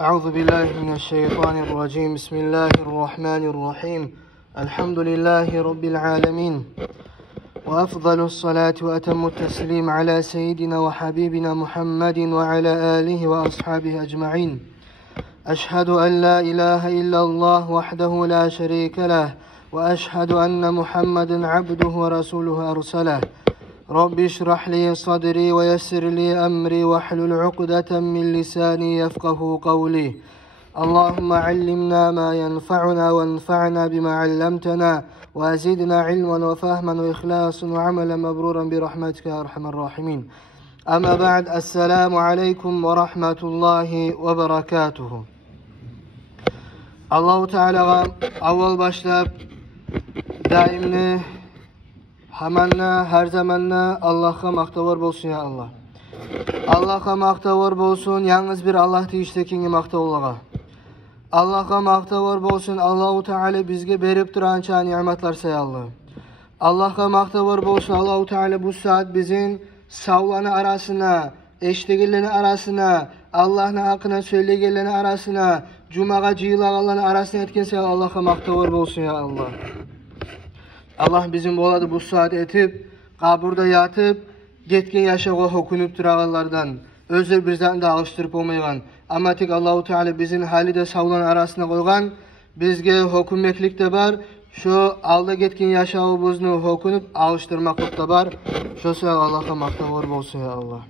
أعوذ بالله من الشيطان الرجيم بسم الله الرحمن الرحيم الحمد لله رب العالمين وأفضل الصلاة وأتم التسليم على سيدنا وحبيبنا محمد وعلى آله وأصحابه أجمعين أشهد أن لا إله إلا الله وحده لا شريك له وأشهد أن محمدا عبده ورسوله أرسله رب اشرح لي صدري ويسر لي أمري واحلل عقدة من لساني يفقه قولي اللهم علمنا ما ينفعنا وانفعنا بما علمتنا وزدنا علما وفهما وإخلاصا وعملا مبرورا برحمتك يا أرحم الراحمين أما بعد السلام عليكم ورحمة الله وبركاته الله تعالى أول başlap daimli hamanna her zamanna Allah'a maqtavar bolsun ya Allah. Allah'a maqtavar bolsun, yalnız bir Allah deyiştekini maqtavallaga. Allah'a maqtavar bolsun, Allahu Teala bizge berip turança nimetler sayallı. Allah'a maqtavar bolsun, Allahu Teala bu saat bizim savlanı arasına, eştegillerini arasına, Allah'ın hakkına söyleyenlerini arasına, cumaga cıyılağaların arasına etken sayallı. Allah'a maqtavar bolsun ya Allah. Allah bizim boladı bu saat etip, kaburda yatıp, getken yaşağı okunup durağalardan, özür bir zaten de alıştırıp olmaygan. Ama tek Allahu Teala bizim hali de savlan arasına koygan, bizge hükümeklik de var, şu alda getken yaşağı buzunu okunup alıştırmaklık da var. Şu sefer Allah'a maqtavar bolsun ya Allah.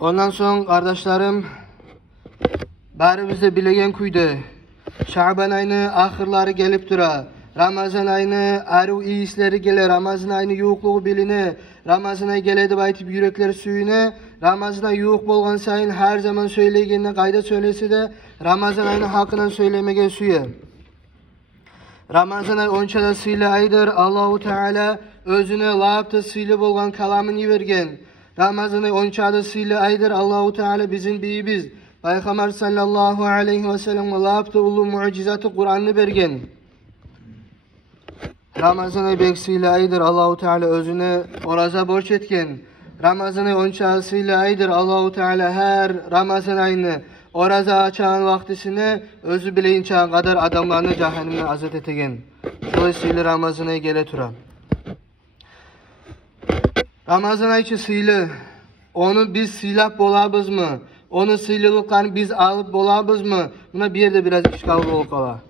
Ondan sonra kardeşlerim, bari bize bilegen kuydu. Şaban ayını ahırları gelip dura. Ramazan ayını arı iyisleri gelir, Ramazan ayını yoğukluğu biline, Ramazan ayı geledi baytıp yürekleri suyuna, Ramazan ayı yoğuk bolgan sayın her zaman söyleyenine kayda söylese de Ramazan ayını hakkından söylemegen suya. Ramazan ayı onçada sıylı aydır, Allahu Teala özüne layıpta sıylı bolgan kalamını vergen. Ramazan ayı onçada sıylı aydır, Allahu Teala bizim beyimiz, Peygamber sallallahu aleyhi ve sellem layıpta ulu mucizatı Kur'an'ını bergen. Ramazan ayı beksiyle aydır, Allahu Teala özüne oraza borç etken. Ramazan ayı onçasıyla aydır, Allahu Teala her Ramazan ayını oraza açan vaktisine özü bileyin çağın kadar adamlarını cehennemden azat etegen. Dolayısıyla Ramazan ayı gele tura. Ramazan ayı için sıylı. Onu biz sıylap bolabız mı? Onu sıylılıklarını biz alıp bolabız mı? Buna bir yerde biraz işgal bol kala.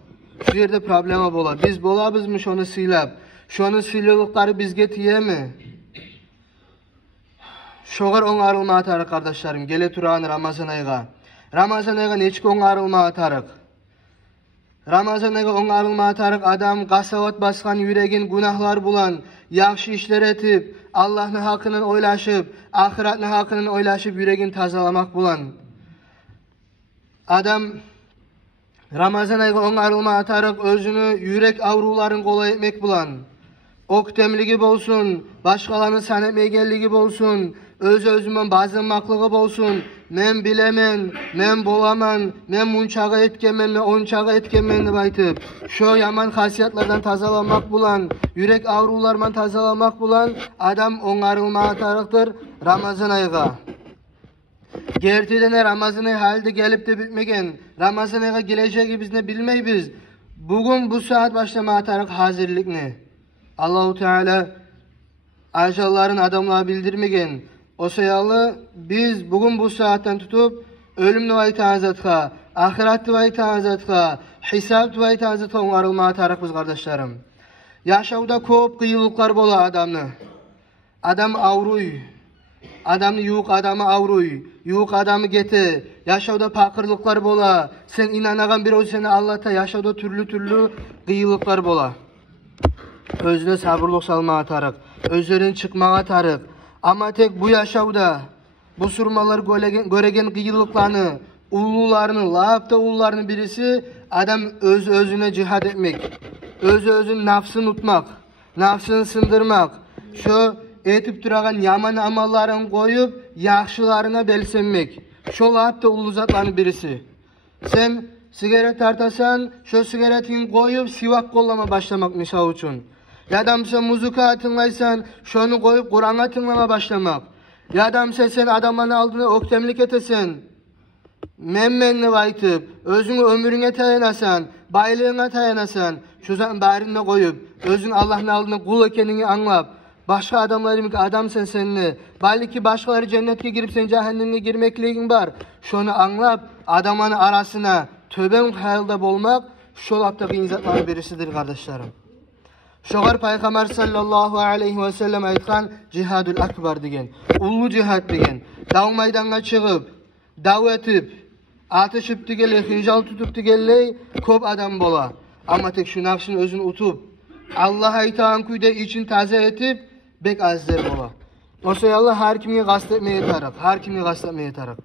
Şu yerde problema bola. Biz bolabız mı şunu sıylap? Şunu sıylılıkları bizge tiye mi? Şoğar oңarılma atarık kardeşlerim. Gele turağın Ramazan ayıga. Ramazan ayıga neçik oңarılma atarık? Ramazan ayıga oңarılma atarık adam kasavat baskan yüregin günahlar bulan, yaxşı işler etip, Allah'ın hakkının oylaşıp, ahiretinin hakkının oylaşıp yüregin tazalamak bulan. Adam Ramazan ayıga oңarılma atarık özünü yürek avruların kolay etmek bulan. Oktemligi bolsun, başkalarını sanetmegeligi bolsun, öz-özümen bazınmaklığı bolsun. Men bilemen, men bolaman, men munçağı etkemen, men onçağı etkemen dep aytıp, şu yaman hasiyatlardan tazalamak bulan, yürek avrularman tazalamak bulan adam oңarılma atarıktır Ramazan ayıga. Gerçekten Ramazan ayı halde gelip de bitmegen, Ramazan ayıga geleceği biz ne bilmeybiz. Bugün bu saat başlama atarık hazırlık ne? Allahu Teala ajalların adamlığa bildirmegen. O sayalı biz bugün bu saatten tutup ölümlü vayt azatka, ahiretli vayt azatka, hisab vayt azatka oңarılma atarık biz kardeşlerim. Yaşavda köp kıyılıklar bola adamны. Adam avruy. Adamı yuğuk adamı avruy, yuğuk adamı geti, yaşavda pakırlıklar bola, sen inanagan bir o seni Allah'ta yaşavda türlü kıyılıklar bola. Özüne sabırlık salma atarık, özlerin çıkmağa atarık. Ama tek bu yaşavda, bu surmalar göregen kıyılıklarını, ulularını, layıpta ulularını birisi, adam özüne cihad etmek, özünün nafsını tutmak, nafsını sındırmak, şu etip durağan yaman amallarını koyup yaxşılarına belsenmek. Şol hatta ulu zatlarının birisi. Sen sigaret tartasan, şu sigaretini koyup sivak kollama başlamak misal için. Ya da sen müzika tınlaysan, şunu koyup Kur'an'a tınlama başlamak. Ya adam sen adamların aldığını oktemlik etesen, memmenini baytıp, özünü ömrüne tayanasan, baylığına tayanasan, şu zaman barine koyup, özün Allah'ın aldığını kul ekenini anlap, başka adamların ki adam senle, belki başkaları cennete girip sen cehenneme girmekliğin var. Şunu anlap, adamların arasına tövben hayalda bolmak, şu laptaki insanların birisidir kardeşlerim. Şoğar Peygamber sallallahu aleyhi ve sellem aytkan cihadul akbar degen, ulu cihad degen, dağ maydana çıkıp, dav etip, atışıp digeli, hinjal tutup digeli, köp adam bola. Ama tek şu nafsını özünü utup, Allah'a itaat kuyda için taze etip, bek azzer bola. Oysa Allah her kimini kastetmeye tarak, her kimini kastetmeye tarak.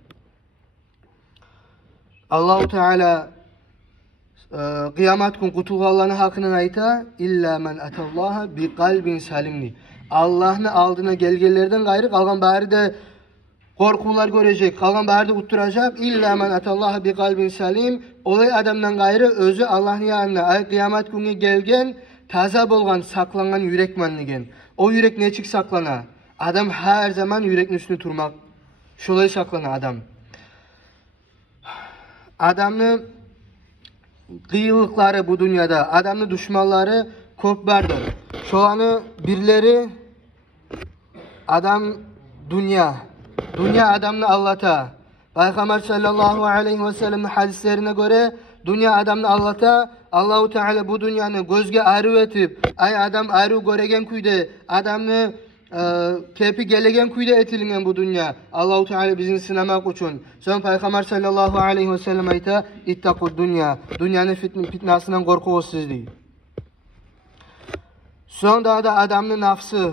Allahu Teala kıyamet gün kutuğu Allah'ın hakkının ayta illa men atallaha bi kalbin salimni. Allah'ın aldığına gelgelerden gayrı kalgan bari de korkular görecek, kalgan bari de utturacak. İlla men atallaha bi kalbin salim. Olay adamdan gayrı özü Allah'ın yanına ay kıyamet günü gelgen taza bolgan saklangan yürek manligen. O yürek neçik saklana? Adam her zaman yüreğin üstüne turmak. Şolay saklana adam. Adamın kıyılıkları bu dünyada, adamın düşmanları köp bardır. Şolanı birleri adam dünya adamını Allah'ta. Peygamber sallallahu aleyhi ve sellem'in hadislerine göre dünya adamını Allah'ta. Allahu Teala bu dünyanı gözge arı etip, ay adam arı göregen kuyda, adamını kepi gelegen kuyda etilingen bu dünya. Allahu Teala bizim sınamak için. Son Peygamber sallallahu aleyhi ve sellem ayta ittakud dünya. Dünyanın fitnasından korku siz değil. Son da adamın nafsı.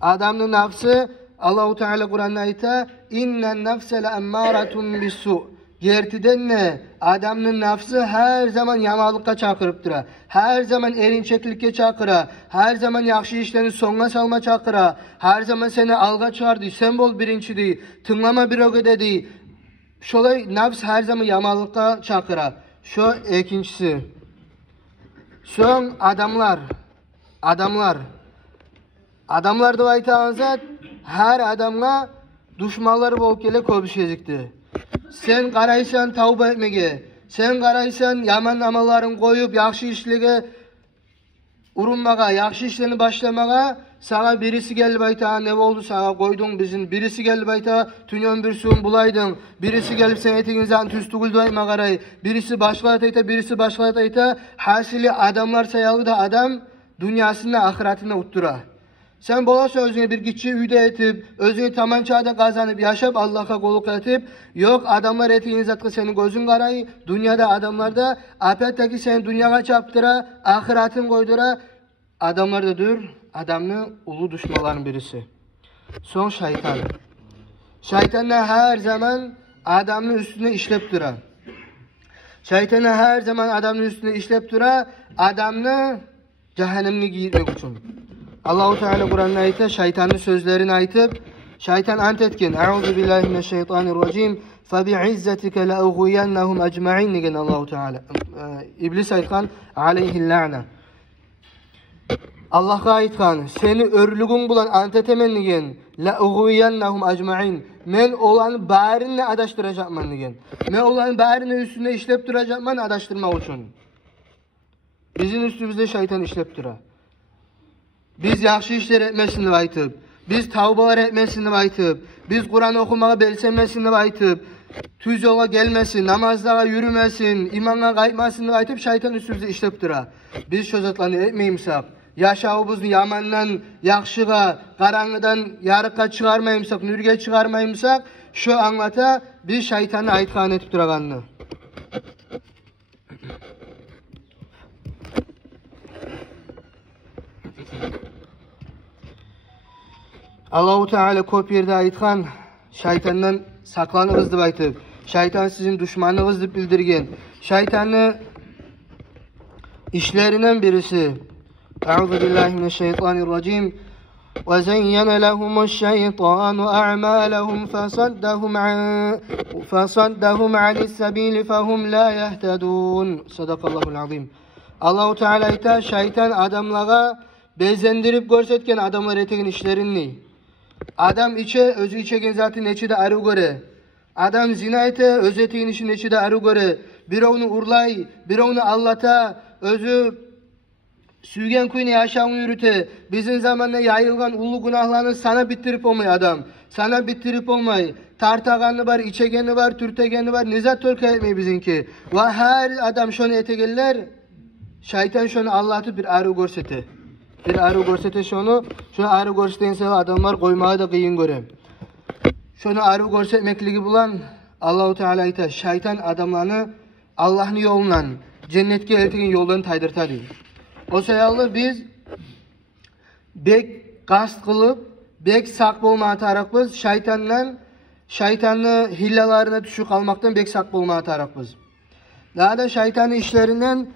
Adamın nafsı Allahu Teala Kur'an'da ayta innen nafse le emmâratun bis-su. Gertiden ne? Adamın nafsı her zaman yamalıkka çakırıptıra. Her zaman erinçeklikке çakıra. Her zaman yakşı işlerini sonuna salma çakıra. Her zaman seni alga çağırdı. Sen bol birinci değil. Tınlama bir öge dedi. Şolay nafs her zaman yamalıkka çakıra. Şu ikincisi. Son adamlar. Adamlar da ayta anzat. Her adamla düşmanları bol kele köbüşecekti. Sen qaraysan tavba etmege, sen qaraysan yaman amalların koyup yaxşı işlege urunmaga, yaxşı işlerini başlamaga, sana birisi gelip ayta ne oldu sana koydun bizim, birisi gelip ayta tünyon bir suun bulaydın, birisi gelip sen etinizden tüstügül doyma qaray, birisi başkalat ayta, birisi başkalat ayta, hasili adamlar sayalı da adam dünyasında ahiretinde uttura. Sen bolasa özüne bir gitçi üyde etip, özünü tamançada kazanıp, yaşap Allah'a koluk etip, yok adamlar ettiğin zatkı senin gözün karayı, dünyada adamlarda, apetteki seni dünyaya çaptıra, ahiretin koydura, adamlar da dur, adamın ulu düşmanların birisi. Son şeytan. Şeytanla her zaman adamın üstüne işlep dura. Şeytanla her zaman adamın üstüne işlep dura, adamını cehennemine giyirmek için. Allahu Teala Kur'an'da ayta şeytanın sözlerini aytıp şeytan ant etkin. Euzu billahi mineşşeytanirracim. Fe bi'izzetike la ughwiyannahum ecmaîn degen Allahu Teala. İblis aytkan aleyhi la'na. Allah'a aytkan seni örlügün bulan ant etemen degen la ughwiyannahum ecmaîn. Men olan barinle adaştıracakman degen. Men olan barinle üstünde işlep duracakman adaştırmak için. Bizim üstümüzde şeytan işlep dura. Biz yaxşı işler etmesini aytıp, biz tavbalar etmesini aytıp, biz Kur'an okumağa belsemesini aytıp, tüz yola gelmesin, namazlara yürümesin, imana kaytmasın aytıp şeytan üstümüzde işlep dura. Biz şözatlarını etmeyimsak, yaşağımızı yamandan yaxşıga, karanlıdan yarıkka çıkarmayımsak, nürge çıkarmayımsak, şu anlata biz şeytanı aytkan etip duraganını. Allahu Teala köp yerde aytkan şeytandan saklanınız dep aytıp, şeytan sizin düşmanınız dep bildirgen. Şeytanı işlerinden birisi. Euzu billahi mineşşeytanirracim. Ve zeyyene lehumu'ş-şeytanu a'malahum fasaddahum anis-sebil fehum la yehtedun. Sadakallahu'l azim. Allahu Teala ayta şeytan adamlara bezendirip görsetken adamlar etegen işlerini. Adam özü içegen zatı neçide arı göre. Adam zina ete, öz eteğin işi neçide arı göre. Birovunu urlay, birovunu allata, özü süygen kuyunu yaşamı yürüte. Bizim zamanla yayılgan ulu günahlarını sana bittirip olmay adam. Sana bittirip olmay. Tartaganı var, içegeni var, türtegeni var. Nizat törke etmeyi bizinki. Ve her adam şunu etegeller. Şeytan şunu Allah'tı bir arı görsete. Bir arı görsete şunu arı görseteyin sebebi adamlar koymaya da kıyın göre. Şunu arı görsetmekligi bulan Allah-u Teala ite. Şeytan adamlarını Allah'ın yolundan, cennetke eltiğin yoldan taydırtadı. O sebeple biz bek kast kılıp, bek sak bolmaya tarakbız. Şeytanlı hillalarına düşük almaktan bek sak bolmaya tarakbız. Daha da şeytanın işlerinden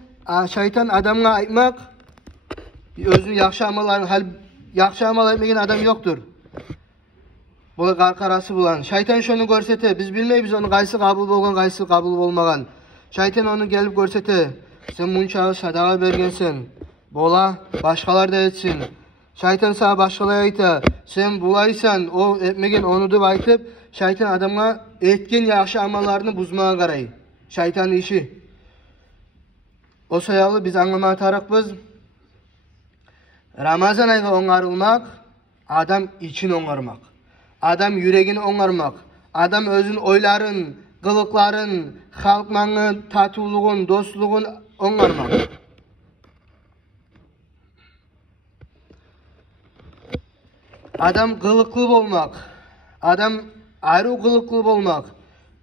şeytan adamına aytmak, özünü yaxşı amal etmegen adam yoktur. Bu qarqarası bulan. Şeytan şunu görsete. Biz bilmeyiz onu qaysı qabul bolgan, qaysı qabul bolmagan. Şeytan onu gelip görsete. Sen bunçağı sadaqa bergensen. Bola başkalar da etsin. Şeytan sana başkalar ayta. Sen bulaysan, o etmegen onu dep aytıp, şeytan adamga etken yaxşı amallarını buzmağa qaray. Şeytanın işi. O sayalı biz anlamaya tarakbız. Ramazan ayga oңarılmak, adam için oңarmak. Adam yüregini oңarmak. Adam özün oyların, kılıkların, halkmanın, tatuluğun, dostluğun oңarmak. Adam kılıklı olmak. Adam ayrı kılıklı olmak.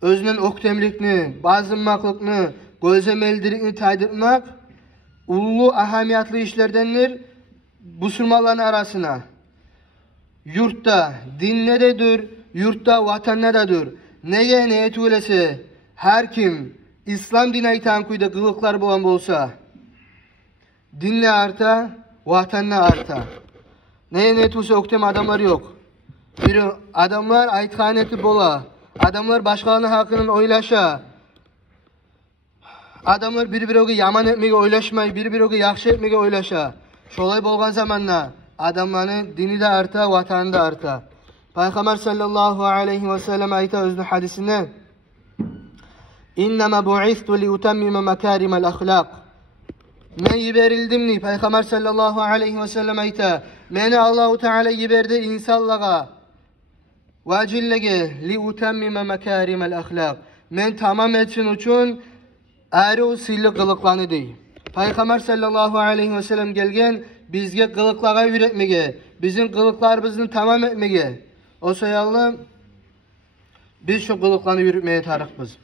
Özünün oktemlikni, bazınmaklıkni, gözlemeldirikni taydırmak ulu ahamiyatlı işlerdendir. Müslümanların arasına. Yurtta, dinle de dur, yurtta, vatanna da dur. Neye niyet öylese, her kim İslam dine iten kuyda kılıklar bulan bolsa, dinle arta, vatanna arta. Neye niyet olsa oktem adamlar yok. Bir adamlar aytkaneti bola, adamlar başkalarının hakkının oylaşa, adamlar bir-biroga yaman etmege oylaşmay, bir-biroga yaxşı etmege oylaşa. Şolay bolgan zamanla adamların dini de arta, vatanı da arta. Peygamber sallallahu aleyhi ve sellem ayta özünü hadisine İnnema bu'istu li utemmime mekarimel ahlak. Men yiberildim ni Peygamber sallallahu aleyhi ve sellem ayta. Meni Allahu Teala yiberdi insanlığa ve cillege li utemmime mekarimel ahlak. Men tamam etsin üçün eri o silli kılıklanı değil. Peygamber sallallahu aleyhi ve sellem gelgen bizge kılıklara üretmege, bizim kılıklarımızı tamam etmege. O sayalım biz şu kılıklarını yürütmeye tarıkbız.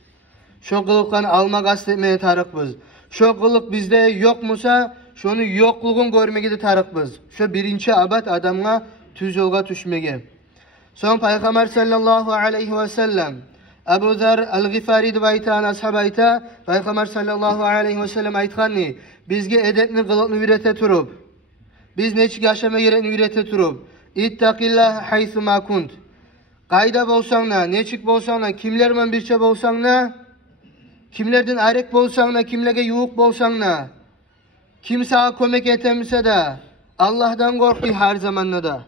Şu kılıklarını alma kast etmeye tarıkbız. Şu kılık bizde yok musa şunu yokluğun görmege de tarıkbız. Şu birinci abad adamga tüz yolga düşmege. Son Peygamber sallallahu aleyhi ve sellem Ebu Zer el-Gifari divaytan ashab ayta Peygamber sallallahu aleyhi ve sellem aytganni bizge edepni kılıkni ürete turup biz neçik yaşama gerekni ürete turup İttakillah haythu ma kunt. Qayda bolsаңna, neçik bolsаңna, kimlermen birçe bolsаңna, kimlerden arek bolsаңna, kimlege yuğuk bolsаңna, kim sağa kömek etemse de Allah'tan korku her zamanla da.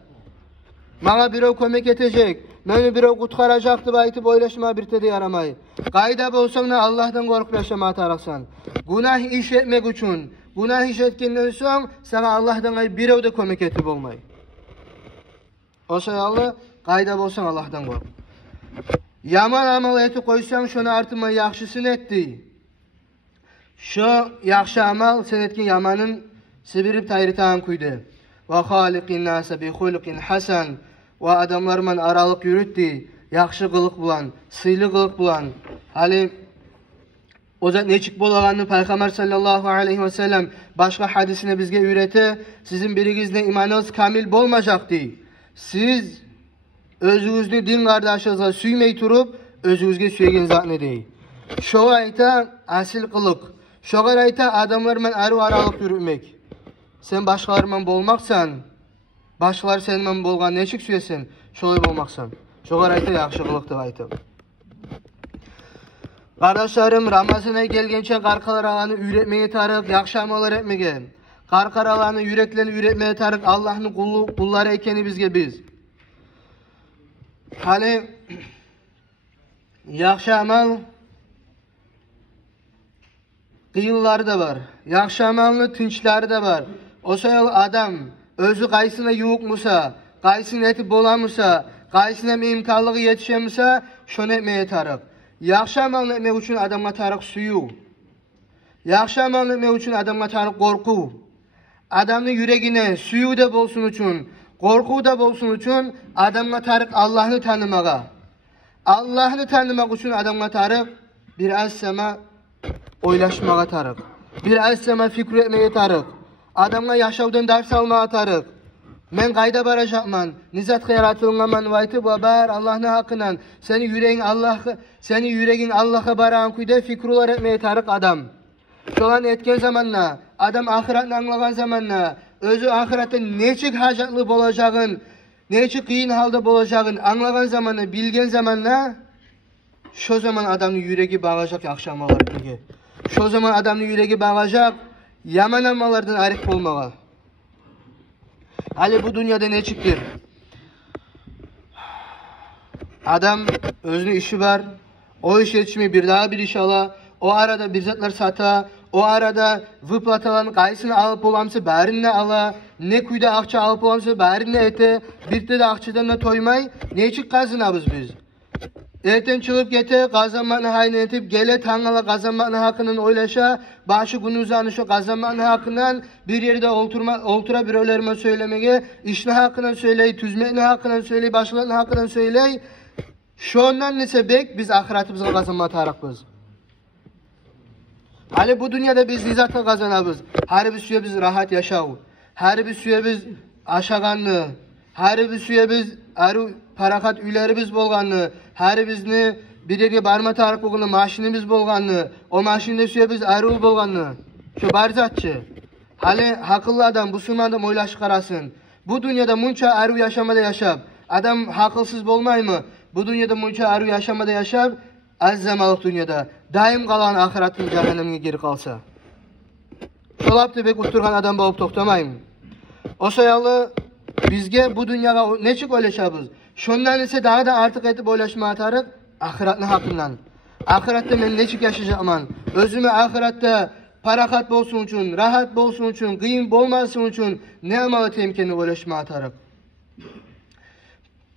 Bana birov kömek etecek, beni birov kutkaracak da aytıp oylaşma birte de yaramay. Qayda bolsаңna Allah'tan korkup yaşama taraksan. Günah iş etmek üçün, günah iş etkenden soň sana Allah'tan birov da kömek etip olmay. O sayalı qayda bolsaң Allah'tan kork. Yaman amal eti koysaң şonu artıma yaxşısını etdi. Şu yaxşı amal sen etkin yamanın sibirip tayrıtan kuydu. Ve halikin nase bi hulukin hasan. Ve adamlarman aralık yürüttü. Yaxşı kılık bulan, sıylı kılık bulan. Hali o da neçik bolağanını Peygamber sallallahu aleyhi ve sellem başka hadisine bizge ürete sizin birigizde imanınız kamil bolmayacaktı. Siz özünüzü din kardeşinize süymey turup özünüzge süyegen zat ne dey. Şoğa ayta asil kılık. Şoğa ayta adamlarman arı aralık yürümek. Sen başkalarman bolmaksan, başkalar seninmen bolgan neçik süyesen, şolay bolmaksan. Şoğa ayta yaxşı kılık dep aytып. Kardeşlerim Ramazan'a gelgençe karkalar ağanı üretmeye tarık, yaxşı amalar etmege. Karkar ağanı yüreklerini üretmeye tarık Allah'ın kulları ekeni bizge biz. Hali yaxşı amal qiyinlari da var. Yaxşı amalni tinchları da var. O'sha adam özü qaysini yo'qmisa, qaysini etib bo'lamisa, qaysini imkonligi yetishmasa, shuni etmay tariq. Yaxshi amalni etmek uchun adamga tariq suyu. Yaxshi amalni etmek uchun adamga tariq qo'rquv. Adamning yuragini suyuda bo'lsin uchun, qo'rquvda bo'lsin uchun adamga tariq Allohni tanimaga. Allohni tanimak uchun adamga tariq bir azsama o'ylashmaga tariq. Bir azsama fikr etmeye tariq. Adamga yashowdan dars olmaga tariq. Men qayda baracakman? Nizatga yaratilganman va aytib bar Allohning haqqidan. Seni yüreğin Allah'a baran kuyda fikrular etmeye tariq adam. Şolan etken zamanla, adam ahiretini anlagan zamanla, özü ahirette nechik hajatlı bolacağın, nechik qiyin halda bolacağın anlagan zamanla, bilgen zamanla, şu zaman adamın yüreği bağacak yaxşı amalar bilgi. Şu zaman adamın yüreği bağacak yaman amalardan arif olmağa. Hali bu dünyada nechikdir? Adam özünün işi var, o iş yetişmeyi bir daha bir iş ala, o arada birzatlar sata, o arada выплatalan qaysini alıp olamsa bärini ala, ne kuyda akça alıp olamsa bärini ete, birde de akçadan da toymay, nechik kazanabız biz? Erten çıkıp gete, kazanmanı hayını etip, gele tangala kazanmanı hakkının oylaşa, başı günü uzanışı kazanmanı hakkından bir yerde oltura bir ölerime söylemeye, işini hakkından söyley, tüzmekini hakkından söyley, başkalarının hakkından söyley. Şundan ne sebek biz ahiretimizi kazanma tarafız. Hali bu dünyada biz nizatla kazanabız. Her bir suya biz rahat yaşav. Her bir suya biz aşağanlı. Her bir suya biz parakat üylerimiz bolganlı. Her bizni bir yerge barma tarif bolganlı maşinimiz bolganlı. O maşinde suya biz arı bolganlı. Şu barzatçı. Hali hakıllı adam, bu sürman adam oylaşı karasın. Bu dünyada munça arı yaşamada yaşab. Adam hakılsız bolmay mı? Bu dünyada munça arı yaşamada yaşab. Az zamalık dünyada. Daim kalan ahiretin cehennemine geri kalsa. Şolap tebek uturgan adam bolup toktamayım. O sayalı bizge bu dünyada neçik oylaşabız? Şundan ise daha da artık etip oylaşma atarık ahiretin hakkından. Ahirette men neçik yaşayacağım? Özümü ahirette parakat bolsun için, rahat bolsun için, kıyım bolmasın için ne amalı temkeni oylaşma atarık.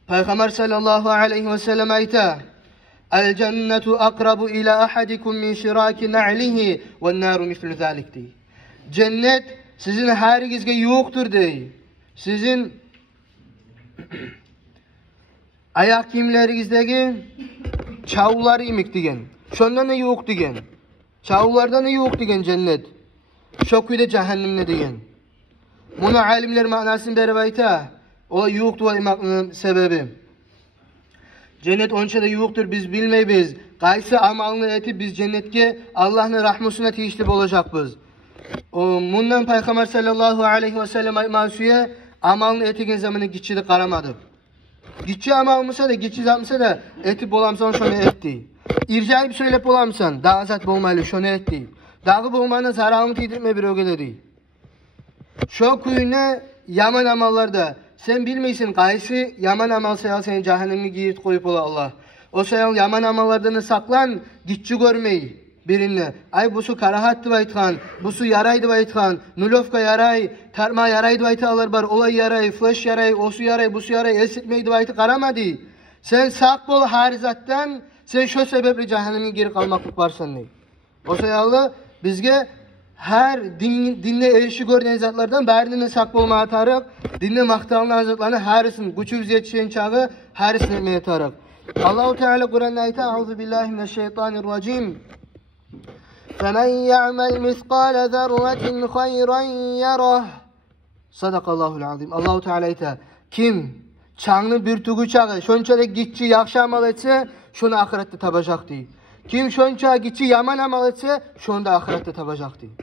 Peygamber sallallahu aleyhi ve sellem ayta: "El cennetu akrabu ila ahadikum min şiraki na'lihi ve naru mislu zalik." diye. Cennet sizin herigizge yoktur diye. Sizin ayak kiyimleringizdeki çavulları imek degen. Şondan ne yok degen. Çavullardan ne yok degen cennet. Şokuyda cehennemne degen. Bunu alimler manasını berip ayta. O yoktu ve imakının sebebi. Cennet onça da yoktur biz bilmeybiz. Qaysı amalını etip biz cennetke Allah'ın rahmusuna teyişli olacakbız. Bundan Peygamber sallallahu aleyhi ve sellem aymansuya amalını etigen zamanı gitçide karamadı. Gitçi amalmısa da gitçi zatmısa da etip olamsan şunu etti. İrcayip söylep olamsan dağı zat bolmaylı şunu etti. Dağı bolmayla zararını teydirme bir ögede değil. Şu kuyuna yaman amallarda sen bilmeysin qaysı yaman amal sayal seni cehenneme giyirt koyup ola Allah. O sayal yaman amallardan saklan, gitçi görmeyi birini. Ay busu karahat diye aytgan, busu yaray diye aytgan, nulovka yaray, tarma yaray diye aytalar bar, olay yaray, flash yaray, osu yaray, busu yaray, esitmeyi diye aytı karamadı. Sen sak bol harizattan, sen şu sebeple cehenneme geri kalmaklık varsan ne? O sayal bizge her dinle erişi görünen zatlardan bärinin sak bolmağa tarık, dinle maktalınan zatlarını harisin, güçüz yetişen çağı harisin etmeye tarık. Allah-u Teala Kur'an'da ayta, "Euzu billahi mineşşeytanirracim. فَمَنْ يَعْمَلْ مِثْقَالَ ذَرَّةٍ خَيْرًا يَرَهُ." Sadakallahul azim. Allah-u Teala ayta, kim çağını bir tuğu çağı, şonçada gitçi yaxşı amal etse, şunu ahirette tabacak değil. Kim şonça gitçi yaman amal etse, şunu da ahirette tabacak değil.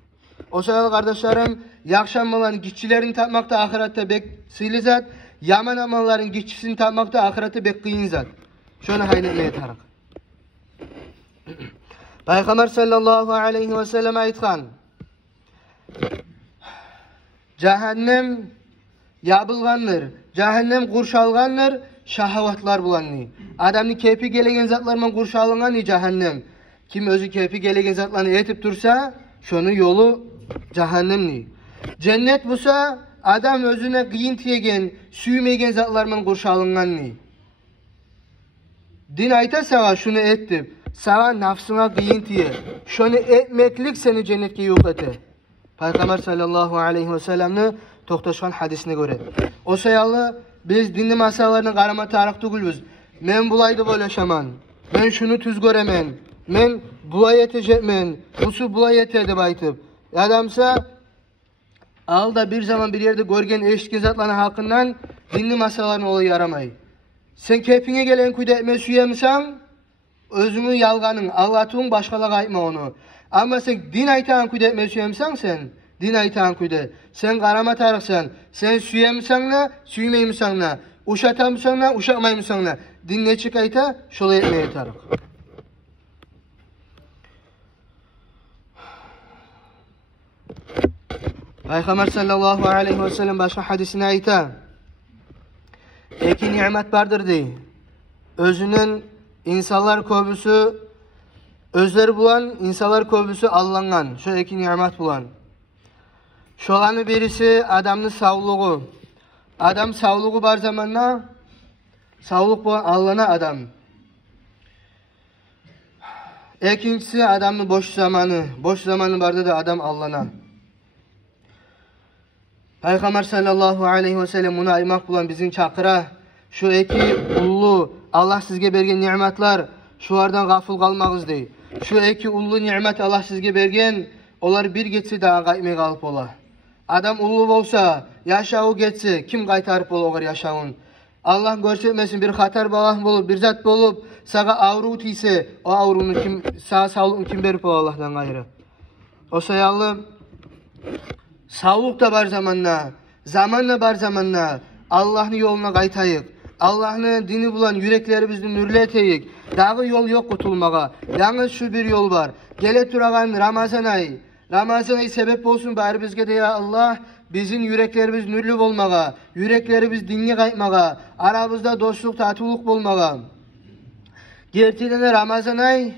O sayılı kardeşlerim, yaxşı amalların gitçilerini tapmakta ahirette bek sıylı zat, yaman amalların gitçisini tapmakta ahirette bek kıyın zat. Şunu hayletmeye tarak. Peygamber sallallahu aleyhi ve sellem aytgan, cehennem yapılgandır, cehennem kurşalgandır, şahvatlar bulanni. Adamni kepi gelegen zatlarman kurşalıngan cehennem. Kim özü kepi gelegen zatlarını etip dursa, şonun yolu cehennemni. Cennet busa, adam özüne kıyınt yegen, süymegen zatlarman kurşalınganni. Din ayta sana şunu ettim. Sana nafsına kıyınt ye. Şunu etmeklik seni cennetke yok ete. Peygamber sallallahu aleyhi ve sellem'ni to'xtashgan hadisine göre. O sayalı biz dinli masalalarını qarama tarix tugulbuz. Men bulay deb o'ylashaman. Men shuni tuz ko'raman. Men bulay etejekmen. Busu bulay ete deb aytib. Adamsa alda bir zaman bir yerde görgen eşitken zatlarının hakkından dinli masalalarını olay yaramay. Sen kepine gelen kuyda etme suyemisan, özünü yalganın, Allah'ın başkalarına aytma onu. Ama sen din aytan kuyda etme suyemisan sen, din aytan kuyda. Sen qarama tarixsan, sen suyemisan da, suymeymisan da, uşatamsan da, uşakmaymisan da. Din ne çık ayta, şolay etmeye tarix. Peygamber sallallahu aleyhi ve sellem başka hadisine ayta. İki nimet vardır dey. Özünün insanlar köbüsü, özleri bulan insanlar köbüsü allangan. Şu iki nimet bulan. Şolanı birisi adamın sağlığı. Adam sağlığı var zamanla, sağlık bulan allana adam. İkincisi adamın boş zamanı. Boş zamanı vardı da adam allana. Peygamber sallallahu aleyhi ve sellem buna aymak bulan bizim çakıra. Şu iki ullu Allah sizge bergen nimetler, şulardan gafıl kalmağız dey. Şu iki ullu nimet Allah sizge bergen, olar bir geçse daha kaytmay kalıp ola. Adam ullu olsa, yaşağı geçse, kim kaytarıp ola oğar yaşağın? Allah görsetmesin bir hatar balah bulup, bir zat bulup, sağa avru tiyse, o avrunu kim, sağa sağlığını kim berip ola Allah'tan gayrı. O sayalı, sağlık da var zamanla, zamanla var zamanla, Allah'ın yoluna kaytayık. Allah'ın dini bulan yüreklerimizni nürleteyik. Dağı yol yok kutulmağa. Yalnız şu bir yol var. Gele turagan Ramazan ayı. Ramazan ayı sebep olsun bari bizge de ya Allah. Bizim yüreklerimiz nürlü olmağa. Yüreklerimiz dinli kaytmağa. Aramızda dostluk, tatuluk olmağa. Gerçekten Ramazan ayı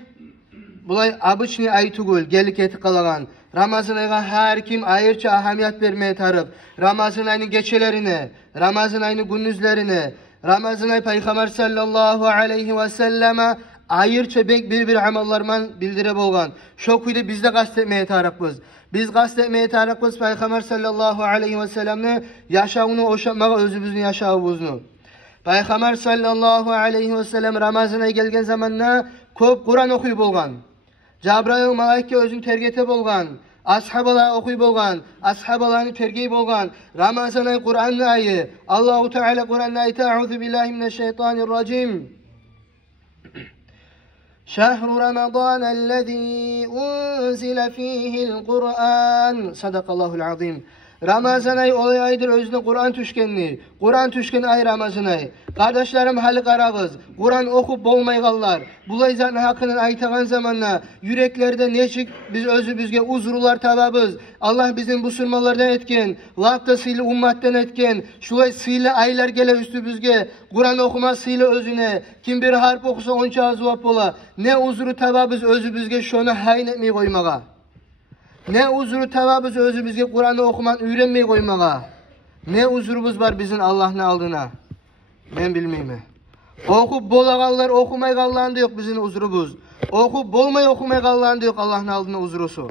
bulay abıçni ayı tugul. Gelik eti kalagan. Ramazan ayına her kim ayırça ahamiyet vermeye tarıp. Ramazan ayının geçelerine, Ramazan ayının gündüzlerine, Ramazan ayı Peygamber sallallahu aleyhi ve selleme ayırça bir amallarman bildirip olgan. Şokuydu biz de kastetmeye tarıkız. Biz kastetmeye tarıkız Peygamber sallallahu aleyhi ve sellem'le yaşağını oşatmağa özümüzün yaşağımızını. Peygamber sallallahu aleyhi ve sellem Ramazan ayı gelgen zamanla köp Kur'an okuyup olgan. Cabrail malaike özünü tergetip olgan. Ashabalar okuyup olgan. Ashabalarını tergeyip olgan. Ramazan ayı Kur'an ayı. Allahu Teala Kur'an ayı. Euzu billahi mineşşeytanirracim. Şehru Ramazan ellezî unzile fîhil Kur'an. Sadakallahul azim. Ramazan ayı olay ayıdır özüne Kur'an tüşkenli. Kur'an tüşken ay Ramazan ayı. Kardeşlerim hali karagız. Kur'an okup bolmaygallar. Bulay zatın hakkının aytağın zamanla yüreklerde neçik biz özü bizge uzrular tababız. Allah bizim bu sırmalardan etken. Lakta sıylı ummattan etken. Şulay sıylı aylar gele üstü bizge. Kur'an okuma sıylı özüne. Kim bir harp okusa onça azvap ola. Ne uzru tababız özü bizge şunu hayn etmeyi koymağa. Ne uzuru tavabız özü bizge Kur'an'ı okuman öğrenmeyi koymağa. Ne uzurumuz var bizim Allah'ın aldığına. Ben bilmeyeyim. Okup bolağanlar okumay kallandı yok bizim uzurumuz. Okup bolmay okumay kallandı yok Allah'ın aldığına uzurusu.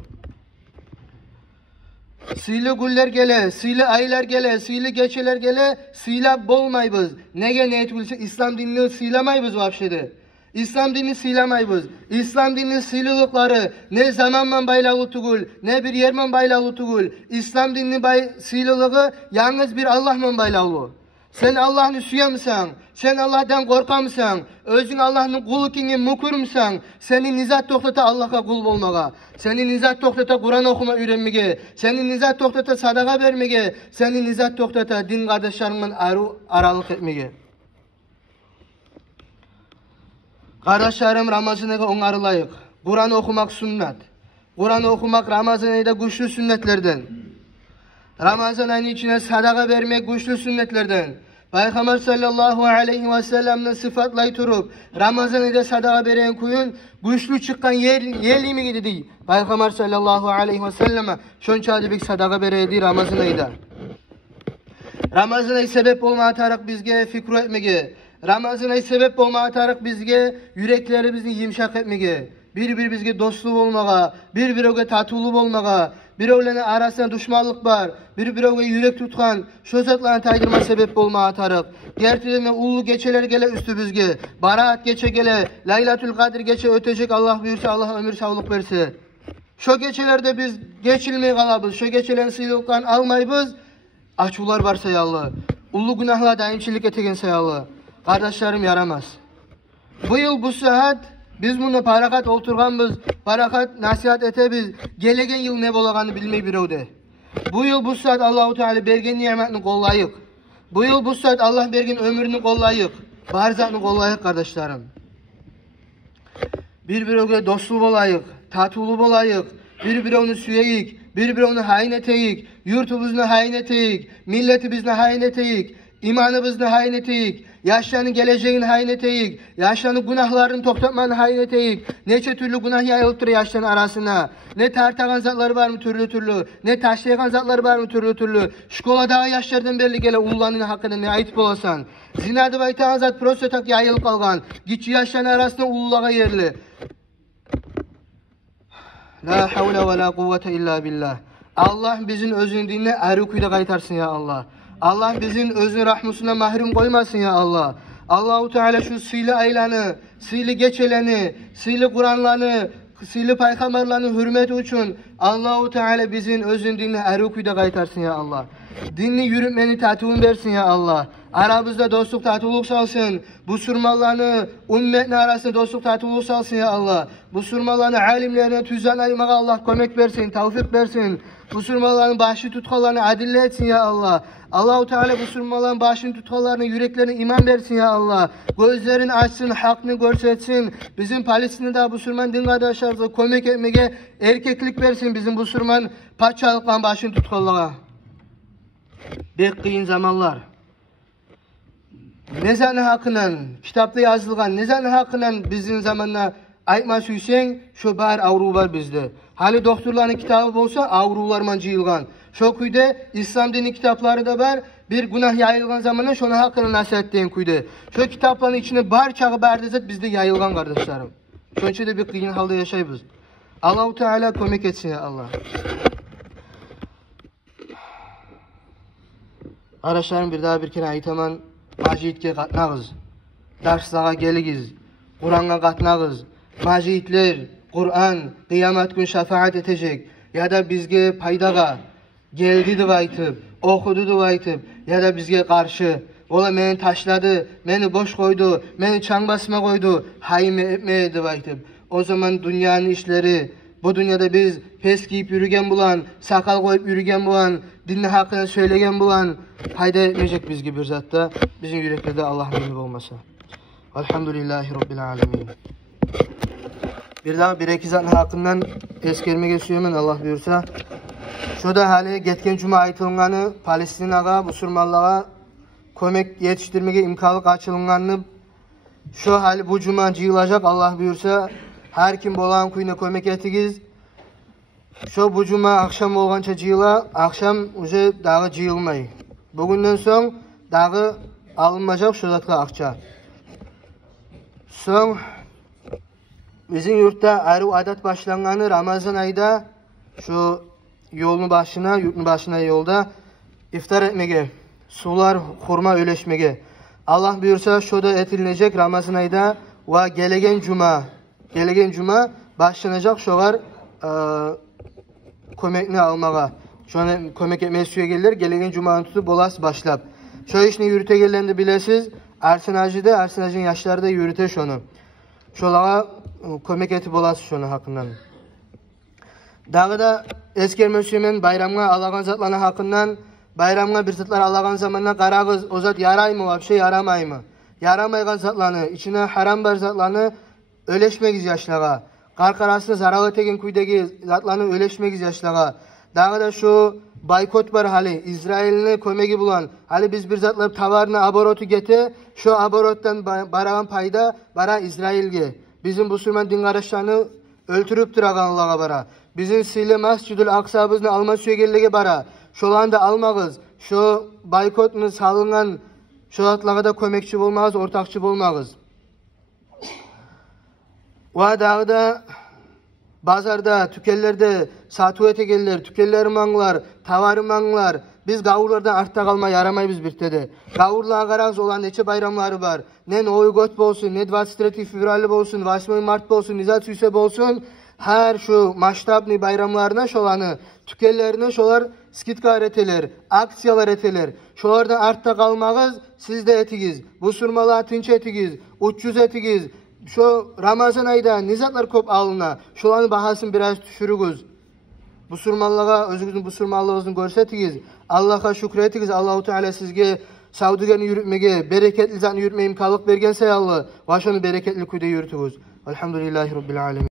Sıylı güller gele, sıylı aylar gele, sıylı geçeler gele, sıyla bolmaybız. Nege ne etbilse İslam dinini sıylamayız vapşede. İslam dinini sıylamayız. İslam dininin sıylılıkları ne zamanla baylağı tugul, ne bir yerman baylağı tugul. İslam dininin sıylılığı yalnız bir Allah'la baylağı. Sen Allah'ını suyamsan, sen Allah'tan korkamsan, özün Allah'ın kulu kini mukurmsan, seni nizat toktata Allah'a kul olmağa, seni nizat toktata Kur'an okuma öğrenmege, seni nizat toktata sadaka vermege, seni nizat toktata din kardeşlerinden aralık etmege. Kardeşlerim Ramazan ayı onarılayık. Kur'an okumak sünnet. Kur'an okumak Ramazan ayında güçlü sünnetlerden. Ramazan ayının içine sadaka vermek güçlü sünnetlerden. Peygamber sallallahu aleyhi ve sellem'le sıfatlay turup Ramazan ayda sadaqa beren kuyun güçlü çıkan yerli mi gidi dey. Peygamber sallallahu aleyhi ve selleme şonça bir sadaqa beredi Ramazan ayda. Ramazan ayı sebep olma atarak bizge fikru etmege. Ramazan ayı sebep olma atarak bizge yüreklerimizni yumşak etmege. Bir bizge dostluq olmağa, bir-biroga tatulub olmağa, birovlarning arasında düşmanlık var, bir-biroga yürek tutkan, şu zatlarını taydırma sebep olma atarak. Gerçekten ulu geçeler gele üstü bizge, Barat geçe gele, Laylatul Kadir geçe ötecek Allah buyursa Allah ömür sağlık verse. Şu geçelerde biz geçilmeye kalabız, şu geçelerin sıyrılıklarını almayız, açular varsa ya Allah. Ulu günahla daimçilik etegen ya Allah. Kardeşlerim yaramaz. Bu yıl bu saat biz bunu parakat olturganbız, parakat nasihat etebiz. Gelegen yıl ne bolağanı bilmey birovde. Bu yıl bu saat Allahu Teala bergen nimetini kollayık. Bu yıl bu saat Allah bergen ömrünü kollayık. Barzatını kollayık kardeşlerim. Bir-biroga dostluq olayık, tatulu olayık, bir-birovni süyeyik, bir-birovni hayn eteyik, yurtimizni hayn eteyik, milletimizni hayn eteyik, imanimizni hayn eteyik, yaşlarının geleceğini hayn eteyik, yaşlarının günahlarını toktatmanı hayn eteyik. Neçe türlü günah yayılıptır yaşların arasına. Ne tartagan zatları var mı türlü, ne taşlayan zatları var mı türlü. Şkoladağı yaşlardan belli gele ullanın hakkında ne ayıp olasan. Zinadı baytağın zat prostatak yayılıp kalgan. Gitçi yaşların arasında ulullağa yerli. La havle ve la kuvvete illa billah. Allah bizim özün dinle eri kuyda kaytarsın ya Allah. Allah bizim özün rahmusuna mahrum koymasın ya Allah. Allahu Teala şu sıylı aylanı, sıylı geçeleni, sıylı Kur'anlarını, sıylı peygamberlerin hürmeti için Allahu Teala bizim özün dinle eri kuyda kaytarsın ya Allah. Dinli yürütmeni tatuvun versin ya Allah. Aramızda dostluk tatuluk salsın. Bu surmallarını ümmetin arasında dostluk tatuluk salsın ya Allah. Bu surmallarını alimlerine tüzden ayırmağa Allah kömek versin, tevfik versin. Bu surmaların başı tutkalarını adille etsin ya Allah. Allahu Teala bu surmaların başını tutkalarını yüreklerine iman versin ya Allah. Gözlerini açsın, hakkını görsetsin. Bizim Palestina'da bu surman din kardeşlerimize kömek etmeye erkeklik versin. Bizim bu surman paçalıkla başını tutkalara. Bek kıyın zamanlar. Nezanı hakkından, kitapta yazılgan nezanı hakkından bizim zamanla aytma süysen, şu bar avru var bizde. Hali doktorların kitabı olsa avrularman cıyılgan. Şu kuyde İslam dini kitapları da var. Bir günah yayılgan zamanla şuna hakkını nasihat deyin kuyde. Şu kitapların içine bar çağı berdezet bizde yayılgan kardeşlerim. Şunca da bir kıyın halde yaşayız. Allahu Teala kömek etsin ya Allah. Arkadaşlarım bir daha bir kere aytaman maciyitke katnağız. Darslağa geligiz. Kur'an'a katnağız. Maciyitler, Kur'an, kıyamet gün şefaat edecek. Ya da bizge paydaga geldi de aytıp, okudu da aytıp, ya da bizge karşı. Ola beni taşladı, beni boş koydu, beni çan basma koydu, hayme etmeye de aytıp. O zaman dünyanın işleri, bu dünyada biz pes giyip yürügen bulan, sakal koyup yürügen bulan, dinle hakkını söylegen bulan, fayda etmeyecek biz gibi bir zatta, bizim yüreklerde Allah'ın emri olmasa. Elhamdülillahi Rabbil alemin. Bir daha bir iki zatın hakkından eskermege suyumun Allah buyursa. Şu da hali getken cuma aytılganı Palestinaga, Musurmanlığa kömek yetiştirmege imkanlık açılganını şu hali bu cuma cıyılacak Allah buyursa. Her kim bolan kuyuna kömek etigiz. Şu bu cuma akşam olgança cıyıla, akşam uca dağı cıyılmay. Bugünden son dağı alınmayacak şu zatla akça. Son bizim yurtta ayrı adet başlanganı Ramazan ayda şu yolun başına yolda iftar etmege, sular hurma öleşmege. Allah buyursa şu da etilinecek Ramazan ayda ve gelegen cuma başlanacak şoğar kömekini almağa. Şuna kömek etmeye suya gelirler. Gelegen cumanın tutup bolas başlap. Şu işini yürüte gelilerini bilesiz. Ersin Hacı'nın yaşlarda yürüte şunu. Şolağa kömek etip olası şunu hakkından. Dağı da eskerme suyumen bayramga alagan zatlarına hakkından bayramga bir zatlar alagan zamanla qarağız. O zat yaray mı? Vapşe yaramay mı? Yaramaygan zatlarını, içine haram bar zatlarını öleşmegiz yaşlağa. Qarqarasını zarağı tegen kuydagi zatlarını öleşmegiz yaşlağa. Dağı da şu boykot var hali. İsrail'ni kömegi bulan. Hali biz bir zatlar tavarını aborotu gete. Şu aborottan baragan payda bara İsrail'ge. Bizim bu Müslüman din kardeşlerini öldürüp duragan Allah'a bara. Bizim sili Mescid-ül Aksa'bızını alma süyegellige bara. Şolanda almağız. Şu boykotunu salıngan şu zatlara da kömekçi bolmağız, ortakçı bolmağız. O dağda bazarda, tükellerde satı etegeller, tükeller manglar, tavarı manglar. Biz gavurlardan artta kalma yaramayız birtede. Gavurluğa qarağız olan neçe bayramları var. Ne Noygot bolsun, ne 23 fevrali bolsun, 8 Mart bolsun, Nizat Süse bolsun. Her şu maştabni bayramlarına şolanı, tükellerine şolar skitkar eteler, aksiyalar eteler. Şolardan artta kalmağız, siz de etigiz. Bu surmalı tinç etigiz, uçsuz etigiz. Şu Ramazan ayda nizatlar kop alına. Şolanın bahasını biraz düşürügüz. Bu surmallığa, özünüzün bu surmallığınızı görsetigiz. Allah'a şükretigiz. Allahu Teala sizge savdugarını yürütmege, bereketli zatını yürütme imkanlık bergen sayallı. Başını bereketli kuyda yürütügüz. Elhamdülillahi Rabbil Alemin.